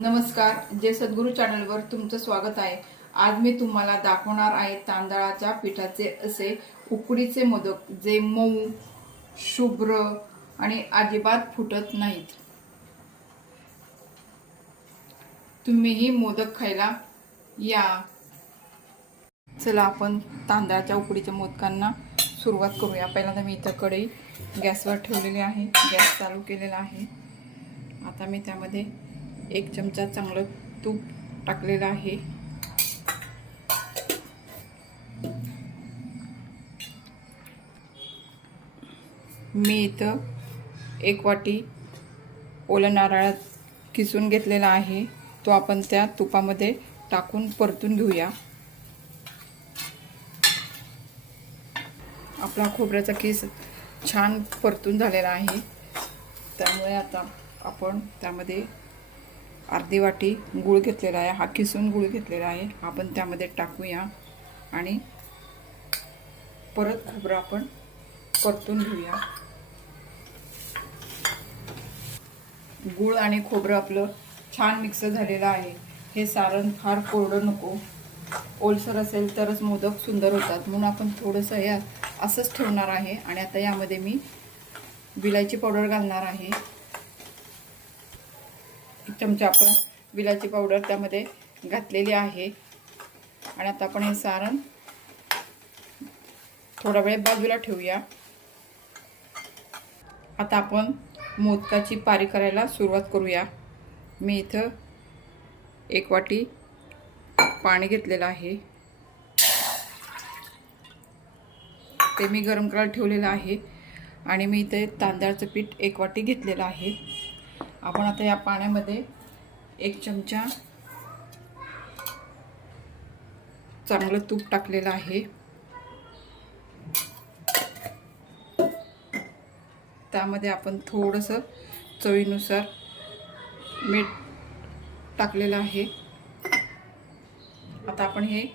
नमस्कार, जय सद्गुरू चॅनलवर तुमचं स्वागत आहे। आज मी तुम्हाला दाखवणार आहे तांदळाच्या पिठाचे असे उकडीचे मोदक जे मऊ, शुभ्र आणि अजिबात फुटत नाहीत। तुम्हीही मोदक खायला या। चला आपण तांदळाच्या उकडीच्या मोदकांना सुरुवात करूया। पहिल्यांदा मी इथं कढई गॅसवर ठेवलेली आहे, गॅस चालू केलेला आहे। आता मी त्यामध्ये 1 चमचा चांगलं तूप टाकलेलं आहे। मी इथं 1 वाटी ओला नारळ किसून घेतलेला आहे, तो आपण त्या तुपामध्ये टाकून परतून घेऊया। आपला खोबऱ्याचा किस छान परतून झालेला आहे, त्यामुळे आता आपण त्यामध्ये अर्धी वाटी गूळ घेतलेला आहे, हा किसून गूळ घेतलेला आहे, आपण त्यामध्ये टाकूया आणि परत खोबरं आपण परतून घेऊया। गूळ आणि खोबरं आपलं छान मिक्स झालेलं आहे। हे सारण फार कोरडं नको, ओलसर असेल तरच मोदक सुंदर होतात, म्हणून आपण थोडंसं हे असंच ठेवणार आहे। आणि आता यामध्ये मी विलायची पावडर घालणार आहे। 1 चमचा आपण विलायची पावडर त्यामध्ये घातलेली आहे। आणि आता आपण हे सारण थोडा वेळ बाजूला ठेवूया। आता आपण मोदकाची पारी करायला सुरुवात करूया। मी इथं 1 वाटी पाणी घेतलेलं आहे, ते मी गरम करायला ठेवलेलं आहे। आणि मी इथे तांदळाचं पीठ 1 वाटी घेतलेलं आहे। आपण आता या पाण्यामध्ये 1 चमचा चांगलं तूप टाकलेलं आहे, त्यामध्ये आपण थोडंसं चवीनुसार मीठ टाकलेलं आहे। आता आपण हे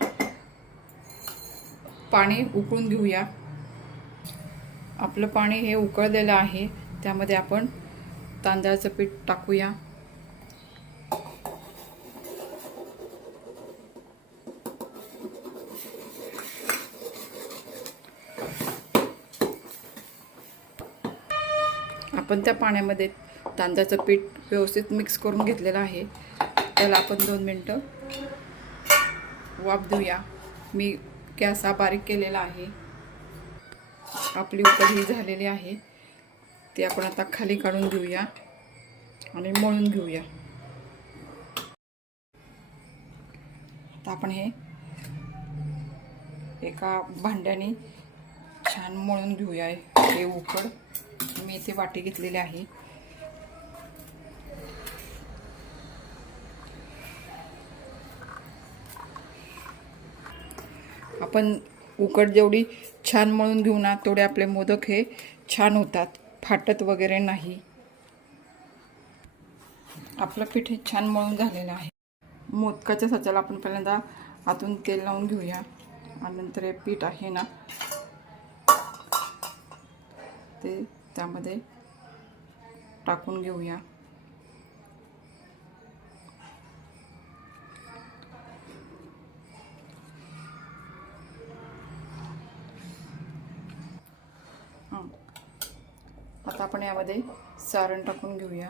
पाणी उकळून घेऊया। आपलं पाणी हे उकळलेलं आहे, त्यामध्ये आपण तांदळाचं पीठ टाकूया। आपण त्या पाण्यामध्ये तांदळाचं पीठ व्यवस्थित मिक्स करून घेतलेलं आहे, त्याला आपण 2 मिनिटं वाफ देऊया। मी गॅस हा बारीक केलेला आहे। आपली उकळी झालेली आहे, ते आपण आता खाली काढून घेऊया आणि मळून घेऊया। आता आपण हे एका भांड्याने छान मळून घेऊया। हे उकड मी इथे वाटी घेतलेली आहे। आपण उकड जेवढी छान मळून घेऊ ना, तेवढे आपले मोदक हे छान होतात, फाटत वगैरे नाही। आपलं पीठ हे छान मळून झालेलं आहे। मोदकाच्या साच्याला आपण पहिल्यांदा आतून तेल लावून घेऊया आणि नंतर हे पीठ आहे ना, ते त्यामध्ये टाकून घेऊया। आता आपण यामध्ये सारण टाकून घेऊया।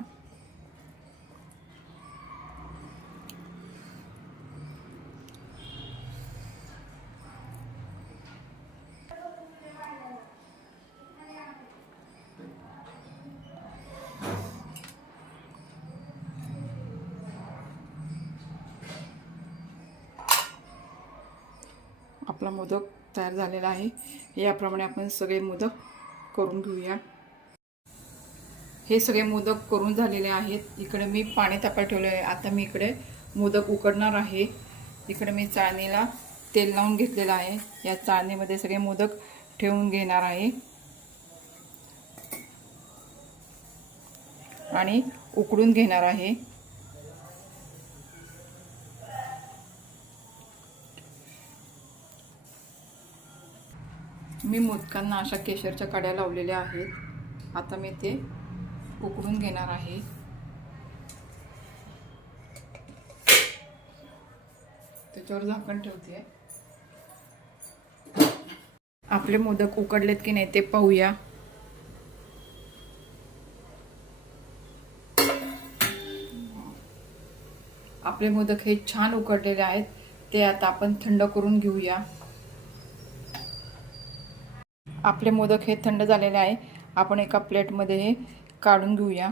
आपला मोदक तयार झालेला आहे। याप्रमाणे आपण सगळे मोदक करून घेऊया। हे सगळे मोदक करून झालेले आहेत। इकडे मी पाणी तापायला ठेवले आहे। आता मी इकडे मोदक उकडणार आहे। इकडे मी चाळणीला तेल लावून घेतलेलं आहे, या चाळणीमध्ये सगळे मोदक ठेवून घेणार आहे आणि उकडून घेणार आहे। मी मोदकांना अशा केशरच्या काड्या लावलेल्या आहेत। आता मी ते उकडून घेणार आहे। त्याच्यावर झाकण ठेवते. आपले मोदक उकडलेत की नाही ते पाहूया. आपले मोदक हे छान उकडलेले आहेत. ते आता आपण थंड करून घेऊया. आपले मोदक हे थंड झालेले आहे. आपण एका प्लेटमध्ये हे काढून घेऊया.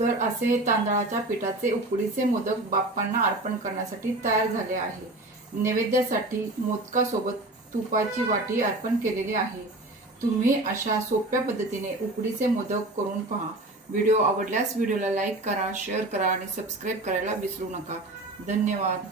तर असे तांदळाच्या पिठाचे उकडीचे मोदक बाप्पांना अर्पण करण्यासाठी तयार झाले आहे. नैवेद्यासाठी मोदकासोबत तुपाची वाटी अर्पण केलेली आहे. तुम्ही अशा सोप्या पद्धतीने उकडीचे मोदक करून पहा. व्हिडिओ आवडल्यास व्हिडिओला लाईक करा, शेअर करा आणि सबस्क्राईब करायला विसरू नका. धन्यवाद.